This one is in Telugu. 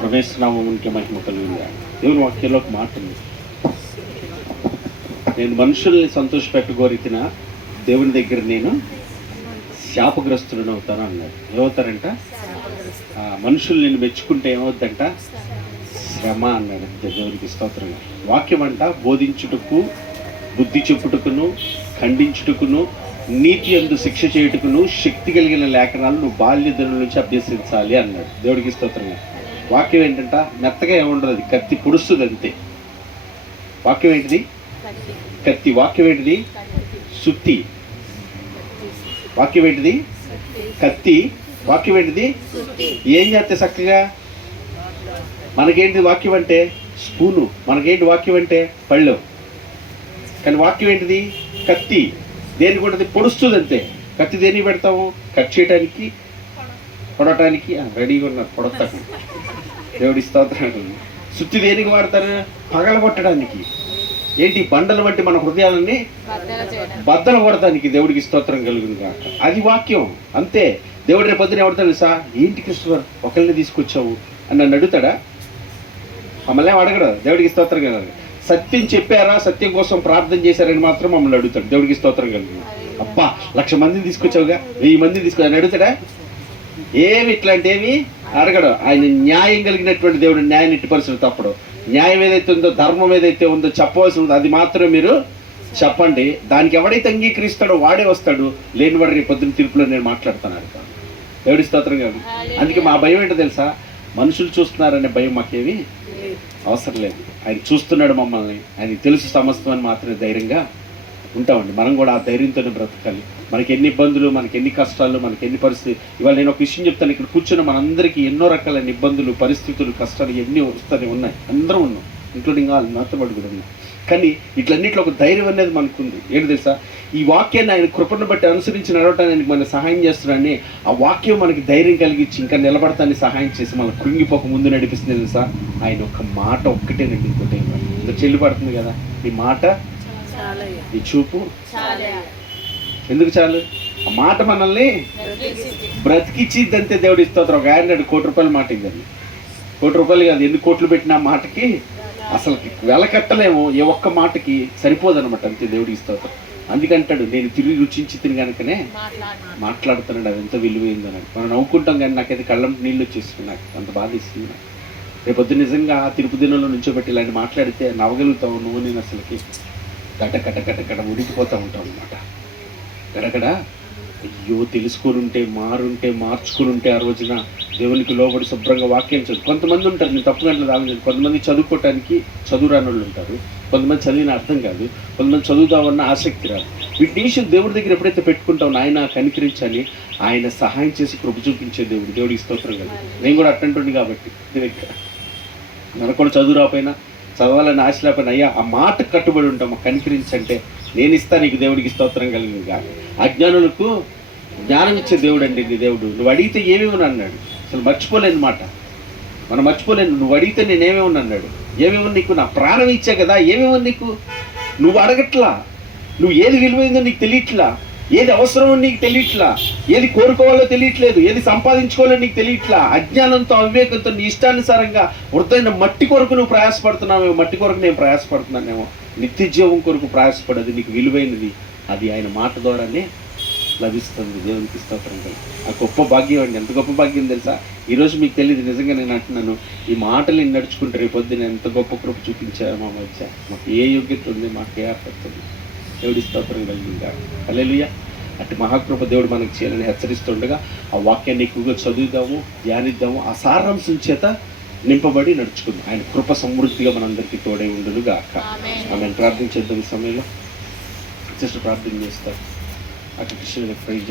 ప్రవేశనామానికి మహిమ కలిగిందా దేవుని వాక్యంలో ఒక మాట ఉంది నేను మనుషుల్ని సంతోషపెట్టగోరితిన దేవుని దగ్గర నేను శాపగ్రస్తులను అవుతాను అన్నాడు. ఏమవుతారంట? మనుషులు నేను మెచ్చుకుంటే ఏమవుద్దంట? శ్రమ అన్నాడు. దేవునికి స్తోత్రంగా వాక్యం అంట బోధించుటకు బుద్ధి చెప్పుటకును ఖండించుటకును నీతి అందు శిక్ష చేయుటకును శక్తి కలిగిన లేఖనాలు నువ్వు బాల్యదల నుంచి అభ్యసించాలి అన్నాడు. దేవుడికి స్తోత్రంగా వాక్యం ఏంటంట? మెత్తగా ఏముండదు అది. కత్తి పొడుస్తుంది అంతే. వాక్యం ఏంటిది? కత్తి. వాక్యం ఏంటిది? సుత్తి. వాక్యం ఏంటిది? కత్తి. వాక్యం ఏంటిది? ఏం చేస్తే చక్కగా? మనకేంటి వాక్యం అంటే? స్పూను. మనకేంటి వాక్యం అంటే? పళ్ళు. కానీ వాక్యం ఏంటిది? కత్తి. దేనికి ఉంటుంది? పొడుస్తుంది అంతే. కత్తి దేనికి పెడతాము కట్ చేయడానికి పొడటానికి రెడీగా ఉన్నారు పొడతాకు దేవుడి స్తోత్రం సుత్తి దేనికి వాడతారు? పగలగొట్టడానికి ఏంటి? బండలు వంటి మన హృదయాలని బద్దలు కొడతానికి దేవుడికి స్తోత్రం కలుగును కాక అది వాక్యం. అంతే. దేవుడి రేపు పొద్దున ఎవడతాడు తెలుసా? ఏంటి క్రిస్టఫర్? ఒకరిని తీసుకొచ్చావు అని నన్ను అడుగుతాడా? మమ్మల్ని అడగడు. దేవుడికి స్తోత్రం కలగదు సత్యం చెప్పారా? సత్యం కోసం ప్రార్థన చేశారని మాత్రం మమ్మల్ని అడుగుతాడు. దేవుడికి స్తోత్రం కలుగు అబ్బా లక్ష మందిని తీసుకొచ్చావుగా? వెయ్యి మందిని తీసుకొ అడుగుతాడా? ఏమి ఇట్లాంటి ఏమి అడగడు. ఆయన న్యాయం కలిగినటువంటి దేవుడు న్యాయం ఇట్టి పరిస్థితి తప్పడు. న్యాయం ఏదైతే ఉందో ధర్మం ఏదైతే ఉందో చెప్పవలసి ఉందో అది మాత్రమే మీరు చెప్పండి. దానికి ఎవడైతే అంగీకరిస్తాడో వాడే వస్తాడు. లేనివాడు రేపు పొద్దున్న తీర్పులో నేను మాట్లాడతాను అడుగుతాను దేవుడి స్తోత్రం కాదు అందుకే మా భయం ఏంటో తెలుసా? మనుషులు చూస్తున్నారనే భయం మాకేమి అవసరం లేదు. ఆయన చూస్తున్నాడు మమ్మల్ని. ఆయన తెలుసు సమస్తం అని మాత్రమే ధైర్యంగా ఉంటామండి. మనం కూడా ఆ ధైర్యంతోనే బ్రతకాలి. మనకి ఎన్ని ఇబ్బందులు మనకి ఎన్ని కష్టాలు మనకి ఎన్ని పరిస్థితి. ఇవాళ నేను ఒక విషయం చెప్తాను. ఇక్కడ కూర్చున్న మనందరికీ ఎన్నో రకాలైన ఇబ్బందులు పరిస్థితులు కష్టాలు ఎన్ని వస్తాయి ఉన్నాయి. అందరం ఉన్నాం. ఇంక్లూడింగ్ వాళ్ళు. నాతో పాటు కూడా ఉన్నాం కానీ ఇట్లన్నిట్లో ఒక ధైర్యం అనేది మనకుంది. ఏంటి తెలుసా? ఈ వాక్యాన్ని ఆయన కృపను బట్టి అనుసరించి నడవటానికి మనం సహాయం చేస్తున్నాడని ఆ వాక్యం మనకి ధైర్యం కలిగించి ఇంకా నిలబడతాన్ని సహాయం చేసి మన కృంగిపోక ముందు నడిపిస్తుంది తెలుసా? ఆయన ఒక మాట ఒక్కటేనండి. ఇంకోటి ఇంకా చెల్లి పడుతుంది కదా? ఈ మాట ఈ చూపు? ఎందుకు చాలు? ఆ మాట మనల్ని బ్రతికిచ్చిద్దంతే దేవుడి స్తోత్రం. ఒక ఆయన కోటి రూపాయల మాట ఇద్దండి కోటి రూపాయలు కాదు ఎన్ని కోట్లు పెట్టిన ఆ మాటకి అసలు వెలకట్టలేము. ఏ ఒక్క మాటకి సరిపోదన్నమాట అంతే దేవుడికి స్తోత్రం. అందుకంటాడు నేను తిరిగి రుచించి తిని కనుకనే మాట్లాడుతున్నాడు అది ఎంత విలువైందని మనం నవ్వుకుంటాం కానీ నాకైతే కళ్ళం నీళ్ళు వచ్చేస్తుంది నాకు. అంత బాధ ఇస్తుంది నాకు. రేపొద్దు నిజంగా తిరుపతి దినంలో నుంచోబెట్టి ఇలాంటి మాట్లాడితే నవ్వగలుగుతావు నువ్వు నేను అసలుకి. గట గట ఉడికిపోతూ ఉంటాం అనమాట గడగడ అయ్యో తెలుసుకొని ఉంటే మారుంటే మార్చుకుని ఉంటే ఆ రోజున దేవునికి లోబడి శుభ్రంగా వాక్యం చదువు. కొంతమంది ఉంటారు నేను తప్పు గంటలు రాలేదు కొంతమంది చదువుకోవటానికి చదువు రాని వాళ్ళు ఉంటారు. కొంతమంది చదివిన అర్థం కాదు. కొంతమంది చదువుదామన్న ఆసక్తి రాదు. వీటి విషయం దేవుడి దగ్గర ఎప్పుడైతే పెట్టుకుంటాం ఆయన కనికరించాలి ఆయన సహాయం చేసి కృప చూపించే దేవుడు. దేవుడికి స్తోత్రం కదా నేను కూడా అట్టంటుండి కాబట్టి. దీనికి కూడా చదువు రాపోయినా చదవాలని ఆశలేపని అయ్యా ఆ మాట కట్టుబడి ఉంటాము కనికరించంటే నేను ఇస్తా నీకు దేవుడికి స్తోత్రం కలిగింది కాదు. అజ్ఞానులకు జ్ఞానం ఇచ్చే దేవుడు అండి నీ దేవుడు. నువ్వు అడిగితే ఏమేమి అన్నాడు. అసలు మర్చిపోలేని మాట. మనం మర్చిపోలేను నువ్వు అడిగితే నేనేమేమని అన్నాడు. ఏమేమో నీకు నా ప్రాణం ఇచ్చా కదా ఏమేమో నీకు? నువ్వు అడగట్లా. నువ్వు ఏది విలువైందో నీకు తెలియట్లా. ఏది అవసరమో నీకు తెలియట్లా. ఏది కోరుకోవాలో తెలియట్లేదు. ఏది సంపాదించుకోవాలో నీకు తెలియట్లా. అజ్ఞానంతో అవివేకంతో నీ ఇష్టానుసారంగా వృద్ధైన మట్టి కొరకు నువ్వు ప్రయాసపడుతున్నావేమో మట్టి కొరకు నేను ప్రయాసపడుతున్నానేమో నిత్య జీవం కొరకు ప్రయాసపడేది నీకు విలువైనది. అది ఆయన మాట ద్వారానే లభిస్తుంది. దేవునికి స్తోత్రం ఆ గొప్ప భాగ్యం అండి. ఎంత గొప్ప భాగ్యం తెలుసా? ఈరోజు మీకు తెలియదు. నిజంగా నేను అంటున్నాను. ఈ మాటలు నడుచుకుంటే రేపొద్దున ఎంత గొప్ప కృప చూపించారు మా మధ్య. మాకు ఏ యోగ్యత ఉంది మాకు ఏ ఆపత్తుంది దేవుడి స్తోత్రం కలిగిందా హల్లెలూయా. అటు మహాకృప దేవుడు మనకు చేయాలని హెచ్చరిస్తుండగా ఆ వాక్యాన్ని ఎక్కువగా చదువుదాము ధ్యానిద్దాము. ఆ సారాంశం చేత నింపబడి నడుచుకుందాం. ఆయన కృప సమృద్ధిగా మనందరికీ తోడే ఉండును గాక ఆమె ప్రార్థన చేద్దాం ఈ సమయంలో. జస్ట్ ప్రార్థన చేస్తారు అటు కృష్ణ ప్రైజ్